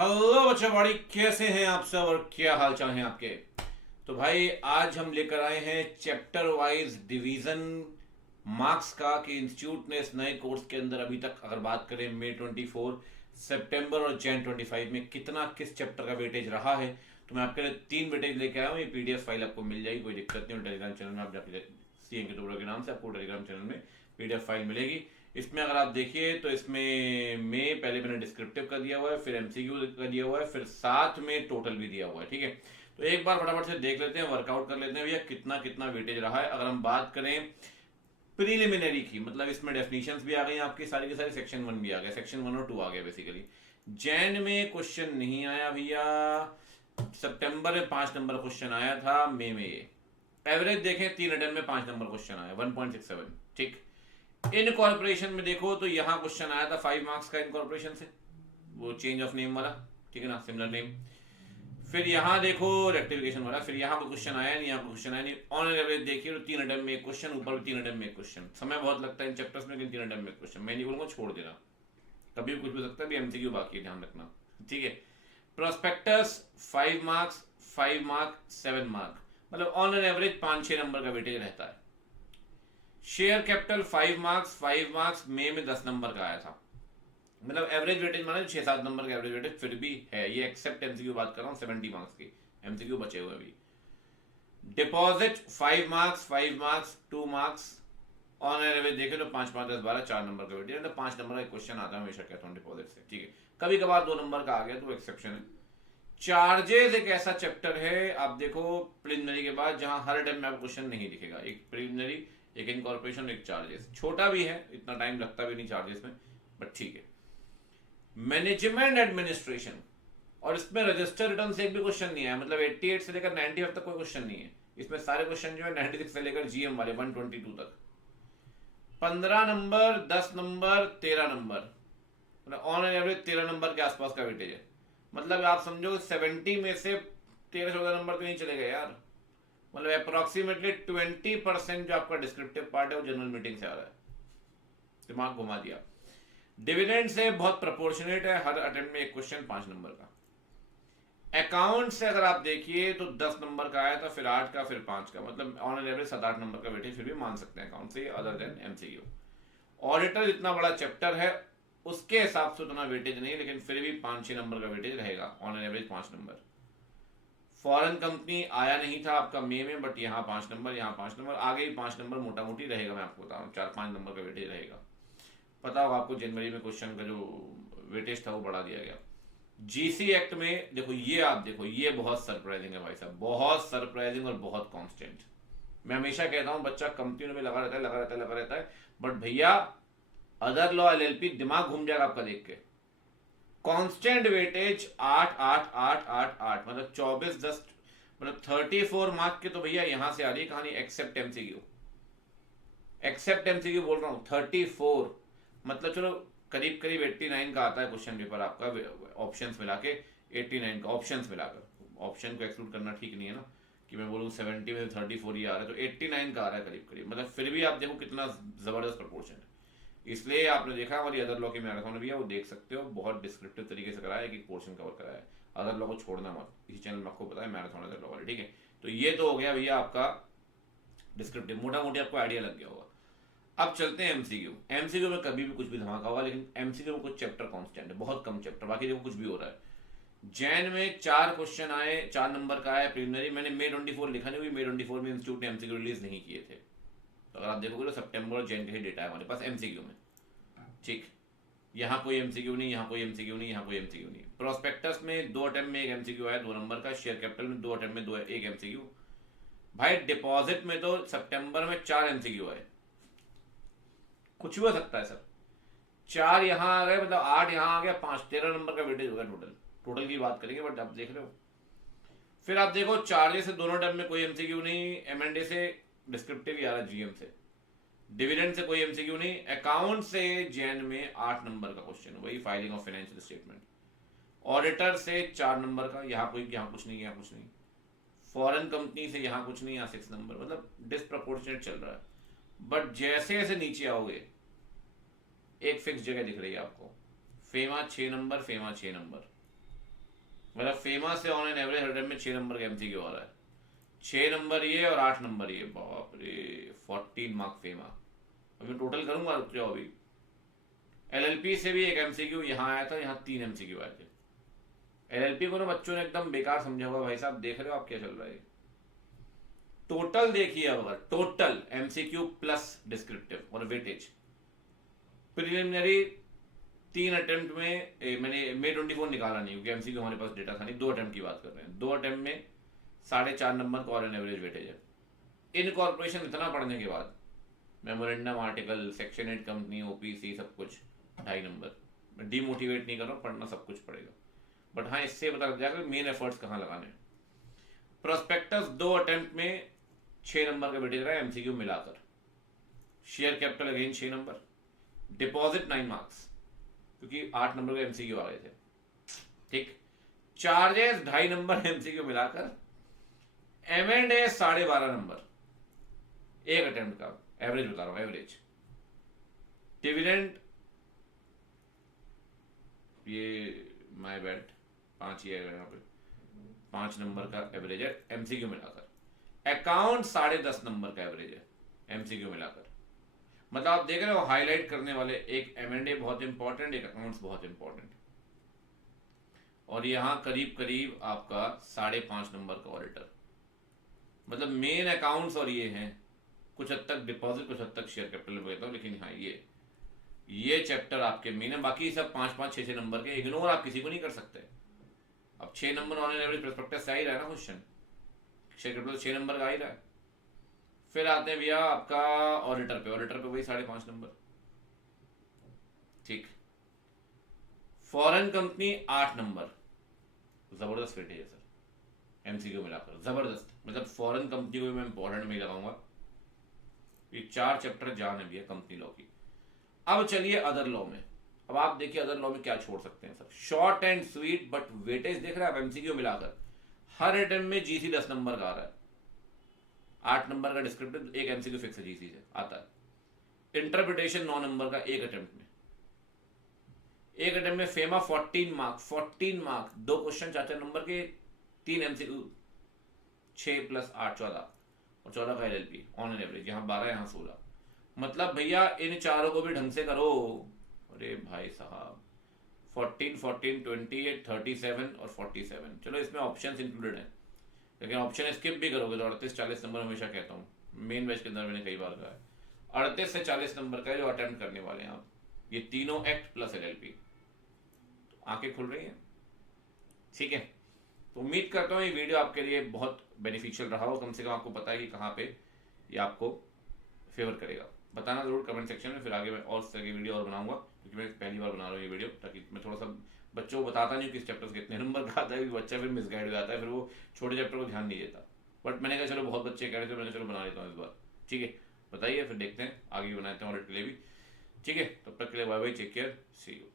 Hello बच्चा बड़ी, कैसे हैं आप सब और क्या हाल चाल है आपके। तो भाई आज हम लेकर आए हैं चैप्टर वाइज डिवीजन मार्क्स का कि इंस्टीट्यूट ने इस नए कोर्स के अंदर अभी तक अगर बात करें मई 24, सितंबर और जैन 25 में कितना किस चैप्टर का वेटेज रहा है। तो मैं आपके लिए 3 वेटेज लेके आया हूँ। ये पीडीएफ फाइल आपको मिल जाएगी, कोई दिक्कत नहीं। और टेलीग्राम चैनल में आप जाके सी एन के नाम से आपको टेलीग्राम चैनल में पीडीएफ फाइल मिलेगी। इसमें अगर आप देखिए तो इसमें में पहले मैंने डिस्क्रिप्टिव का दिया हुआ है, फिर एमसीक्यू का दिया हुआ है, फिर साथ में टोटल भी दिया हुआ है। ठीक है, तो एक बार फटाफट से देख लेते हैं, वर्कआउट कर लेते हैं भैया कितना कितना वेटेज रहा है। अगर हम बात करें प्रीलिमिनरी की, मतलब इसमें डेफिनेशंस भी आ गई आपकी सारी की सारी। सेक्शन 1 भी आ गया, सेक्शन 1 और 2 आ गया बेसिकली। जैन में क्वेश्चन नहीं आया भैया। सितंबर में 5 नंबर क्वेश्चन आया था, मई में ये एवरेज देखें 3 अटेम्प्ट में 5 नंबर क्वेश्चन आया 1.67। ठीक, इनकॉर्पोरेशन में देखो तो यहाँ क्वेश्चन आया था 5 मार्क्स का इनकॉर्पोरेशन से, वो चेंज ऑफ नेम वाला, ठीक है ना, सिमिलर नेम। फिर यहाँ देखो रेक्टिफिकेशन वाला, फिर यहाँ पर क्वेश्चन आया नहीं, यहाँ पर क्वेश्चन आया नहीं। ऑन एवरेज देखिए तो 3 अटेम्प्ट में एक क्वेश्चन, ऊपर भी 3 अटेम्प्ट में एक क्वेश्चन। समय बहुत लगता है इन चैप्टर्स में, लेकिन 3 अटेम्प्ट में एक क्वेश्चन। मैं नहीं बोलूंगा छोड़ देना, कभी भी कुछ भी सकता है, एमसीक्यू बाकी है, ध्यान रखना। ठीक है, प्रोस्पेक्टस 5 मार्क्स, 5 मार्क, 7 मार्क, मतलब ऑन एन एवरेज 5-6 नंबर का वेटेज रहता है। शेयर कैपिटल 5 मार्क्स, 5 मार्क्स, मई में 10 नंबर का आया था, मतलब एवरेज वेटेज माना 6-7 नंबर का एवरेज वेटेज फिर भी है ये, एक्सेप्ट एमसीक्यू बात कर रहा हूँ 70 मार्क्स की, एमसीक्यू बचे हुए अभी। Deposit 5 marks, 5 marks, 2 marks, on average देखे तो 5 5 10 12 4 नंबर का वेटेज, मतलब 5 नंबर का क्वेश्चन आता है हमेशा, कहता हूँ डिपॉजिट से। ठीक है, कभी कभार 2 नंबर का आ गया तो एक्सेप्शन है। चार्जेस एक ऐसा चैप्टर है, आप देखो प्रिलिमिनरी के बाद, जहां हर टाइम में आपको क्वेश्चन नहीं दिखेगा। एक प्रिलिमिनरी, एक इनकॉर्पोरेशन, एक चार्जेस। छोटा भी है, इतना टाइम लगता भी नहीं चार्जेस में, बट ठीक है। मैनेजमेंट एडमिनिस्ट्रेशन, और इसमें रजिस्टर रिटर्न से एक भी क्वेश्चन नहीं आया, मतलब 88 से लेकर 95 तक कोई क्वेश्चन नहीं है। इसमें सारे क्वेश्चन जो है 96 से लेकर जीएम वाले 122 तक। 15 नंबर, 10 नंबर, 13 नंबर, मतलब ऑन एवरेज 13 नंबर के आसपास का वेटेज है। मतलब आप समझो 70 में से 13-14 नंबर तो नहीं चलेगा यार, मतलब अप्रोक्सीमेटली 20% जो आपका डिस्क्रिप्टिव पार्ट है वो जनरल मीटिंग से आ रहा है। दिमाग घुमा दिया। डिविडेंड से बहुत प्रोपोर्शनेट है, हर अटेम्प्ट में एक क्वेश्चन 5 नंबर का। अकाउंट से अगर आप देखिए तो 10 नंबर का आया था, फिर 8 का, फिर 5 का, मतलब ऑन एन एवरेज 7-8 नंबर का वेटेज फिर भी मान सकते हैं अकाउंट से, अदर देन एमसीक्यू। ऑडिटर इतना बड़ा चैप्टर है, उसके हिसाब से उतना वेटेज नहीं, लेकिन फिर भी 5-6 नंबर का वेटेज रहेगा, on an average 5 number. Foreign company आया नहीं था आपका मई में, बट यहाँ 5 नंबर, यहाँ 5 नंबर, आगे भी 5 नंबर मोटा मोटी रहेगा। मैं आपको बता रहा हूँ 4-5 नंबर का वेटेज रहेगा। पता होगा आपको जनवरी में क्वेश्चन का जो वेटेज था वो बढ़ा दिया गया। जीसी एक्ट में देखो, ये आप देखो, ये बहुत सरप्राइजिंग है भाई साहब, बहुत सरप्राइजिंग और बहुत कांस्टेंट। मैं हमेशा कहता हूं बच्चा कंपनी में लगा रहता है, लगा रहता है, लगा रहता है, बट भैया अदर लॉ एलएलपी दिमाग घूम जाएगा आपका देख के। कांस्टेंट वेटेज 8-8-8-8-8, मतलब 24-10, मतलब 34 मार्क के तो भैया यहां से आ रही है कहानी, एक्सेप्ट एमसीक्यू। एक्सेप्ट एमसीक्यू बोल रहा हूँ 34, मतलब चलो करीब करीब 89 का आता है क्वेश्चन पेपर आपका, ऑप्शंस मिला के 89 का, ऑप्शंस मिलाकर। ऑप्शन को एक्सक्लूड करना ठीक नहीं है ना, कि मैं बोलूँ 70 में 34 ही आ रहा है, तो 89 का आ रहा है करीब करीब, मतलब फिर भी आप देखो कितना जबरदस्त प्रपोर्शन है। इसलिए आपने देखा हमारी अदर लॉ की मैराथन भी है, वो देख सकते हो, बहुत डिस्क्रिप्टिव तरीके से कराया, एक पोर्शन कवर कराया है। अदर लॉ को छोड़ना मत, इसी चैनल में आपको पता है मैराथन अदर लॉ वाले। ठीक है, तो ये तो हो गया भैया आपका डिस्क्रिप्टिव, मोटा मोटी आपको आइडिया लग गया होगा। अब चलते हैं एमसीक्यू। एमसीक्यू में कभी भी कुछ भी धमाका होगा, लेकिन एमसीक्यू में कुछ चैप्टर कांस्टेंट है, बहुत कम चैप्टर, बाकी देखो कुछ भी हो रहा है। जैन में 4 क्वेश्चन आए, 4 नंबर का आया प्रीलिमिनरी। मैंने मई 24 लिखा नहीं, मई 24 में इंस्टीट्यूट ने एमसीक्यू रिलीज नहीं किए थे, तो अगर आप देखोगे तो सितंबर और जैन का ही डेटा है हमारे पास एमसीक्यू में। ठीक, यहाँ कोई एमसीक्यू नहीं, यहाँ कोई एमसीक्यू नहीं, यहाँ कोई एमसीक्यू नहीं। प्रोस्पेक्टस में 2 अटेम्प्ट में एक एमसीक्यू आया 2 नंबर का। शेयर कैपिटल में 2 अटेम्प्ट में 2 एक एमसीक्यू। भाई डिपॉजिट में तो सितंबर में 4 एमसीक्यू आए, कुछ भी हो सकता है सर। 4 यहाँ आ गए, मतलब 8 यहाँ आ गया, 5, 13 नंबर का वेटेज होगा टोटल। टोटल की बात करेंगे, बट आप देख रहे हो। फिर आप देखो चार्जेस से दोनों टर्म में कोई एमसीक्यू नहीं, एमएनडी से डिस्क्रिप्टिव ही आ रहा है, जीएम से। डिविडेंड से कोई एमसीक्यू नहीं। अकाउंट से जैन में 8 नंबर का क्वेश्चन, वही filing of financial statement. Auditor से 4 नंबर का, यहाँ कोई, यहाँ कुछ नहीं, यहाँ कुछ नहीं। फॉरेन कंपनी से यहाँ कुछ नहीं, यहाँ 6 नंबर, मतलब डिसप्रपोर्शनेट चल रहा है। बट जैसे जैसे नीचे आओगे एक फिक्स जगह दिख रही है आपको, फेमा 6 नंबर, फेमा 6 नंबर, मतलब फेमा से on an average her time में 6 नंबर का एमसीक्यू आ रहा है। 6 नंबर ये और 8 नंबर ये, बाप रे, 14 मार्क फेमा। अभी टोटल करूंगा, रुक जाओ अभी। एलएलपी से भी एक एमसीक्यू यहाँ आया था, यहाँ 3 एमसीक्यू आए थे। एलएलपी को ना बच्चों ने एकदम बेकार समझा हुआ भाई साहब, देख रहे हो आप क्या चल रहा है। टोटल देखिए, अब अगर टोटल एमसीक्यू प्लस डिस्क्रिप्टिव और वेटेज, प्रिलिमिनरी 3 अटेम्प्ट में मैंने मे 24 निकाला नहीं क्योंकि एमसीक्यू हमारे पास डेटा था नहीं, 2 अटेम्प्ट की बात कर रहे हैं। 2 अटेम्प्ट में 4.5 नंबर का और एन एवरेज वेटेज है। इनकॉर्पोरेशन इतना पढ़ने के बाद memorandum article, section 8 company, OPC, सब कुछ 2.5 नंबर। मैं डीमोटिवेट नहीं कर रहा हूँ, पढ़ना सब कुछ पड़ेगा, बट हाँ इससे पता लग जाएगा मेन एफर्ट्स कहाँ लगाने हैं। प्रोस्पेक्टस 2 अटेम्प्ट में 6 नंबर का वेटेज रहा है एमसीक्यू मिलाकर। Share capital again 6 number. Deposit 9 marks क्योंकि 8 नंबर का एमसीक्यू आ गए थे। ठीक। चार्जेस 2.5 नंबर एमसीक्यू मिलाकर। M&A 12.5 नंबर 1 अटेम्प्ट का, एवरेज बता रहा हूं, एवरेज। डिविडेंड ये माय बैड 5 ही है यहाँ पे, 5 नंबर का एवरेज है एमसीक्यू मिलाकर। अकाउंट 10.5 नंबर का एवरेज है एमसीक्यू मिलाकर। मतलब आप देख रहे हो हाईलाइट करने वाले, एक M&A बहुत इंपॉर्टेंट, एक अकाउंट्स बहुत इंपॉर्टेंट। और यहाँ करीब करीब आपका 5.5 नंबर का ऑडिटर। मतलब मेन अकाउंट्स और ये हैं, कुछ हद तक डिपॉजिट, कुछ हद तक शेयर कैपिटल में कहता हूँ, लेकिन हाँ ये चैप्टर आपके मेन है। बाकी सब 5-5, 6-6 नंबर के, इग्नोर आप किसी को नहीं कर सकते। अब 6 number on an average prospectus से आ ही रहा है ना क्वेश्चन, शेयर कैपिटल 6 नंबर का आ ही रहा है। फिर आते हैं भैया आपका ऑडिटर पे, ऑडिटर पे वही 5.5 नंबर। ठीक। फॉरेन कंपनी 8 नंबर, जबरदस्त वेटेज है सर एमसीक्यू मिलाकर, जबरदस्त। मतलब फॉरेन कंपनी को भी मैं इंपॉर्टेंट में ही लगाऊंगा। ये 4 चैप्टर जान है भैया कंपनी लॉ की। अब चलिए अदर लॉ में। अब आप देखिए अदर लॉ में क्या छोड़ सकते हैं sir. Short and sweet, but weightage देख रहे हैं आप एमसीक्यू मिलाकर। हर अटेम्प्ट में जीसी 10 नंबर का आ रहा है। 8 नंबर का डिस्क्रिप्टिव, एक एमसीक्यू फिक्स है जीसी से आता है। इंटरप्रिटेशन 9 नंबर का एक अटेम्प्ट में। एक अटेम्प्ट में फेमा 14 मार्क 2 क्वेश्चन 4-4 नंबर के, 3 एमसीक्यू, 6 + 8 14, और 14 का एलएलपी ऑन एन एवरेज। यहाँ 12, यहाँ 16। मतलब भैया इन चारों को भी ढंग से करो। अरे भाई साहब 14, 14, 28, 37 और 47। चलो इसमें ऑप्शन इंक्लूडेड है, लेकिन ऑप्शन स्किप भी करोगे तो 38-40 नंबर हमेशा कहता हूँ, मेन बैच के अंदर मैंने कई बार कहा है। 38 से 40 नंबर का जो अटेम्प्ट करने वाले हैं आप, ये तीनों एक्ट प्लस एलएलपी, तो आंखें खुल रही हैं। ठीक है, तो उम्मीद करता हूँ ये वीडियो आपके लिए बहुत बेनिफिशियल रहा हो। कम से कम आपको पता है कि कहाँ पे ये आपको फेवर करेगा। बताना जरूर कमेंट सेक्शन में, फिर आगे मैं और इस तरह की वीडियो और बनाऊंगा, क्योंकि मैं पहली बार बना रहा हूँ ये वीडियो, ताकि मैं थोड़ा सा बच्चों को बताता नहीं किस चैप्टर से कितने नंबर का आता है, क्योंकि बच्चा फिर मिसगाइड हो जाता है, फिर वो छोटे चैप्टर को ध्यान नहीं देता। बट मैंने कहा चलो बहुत बच्चे कह रहे थे, मैंने चलो बना लेता हूँ इस बार। ठीक है, बताइए, फिर देखते हैं आगे भी बनाते हैं ऑडिट के लिए भी। ठीक है, तब तक के लिए bye bye, take care, see you.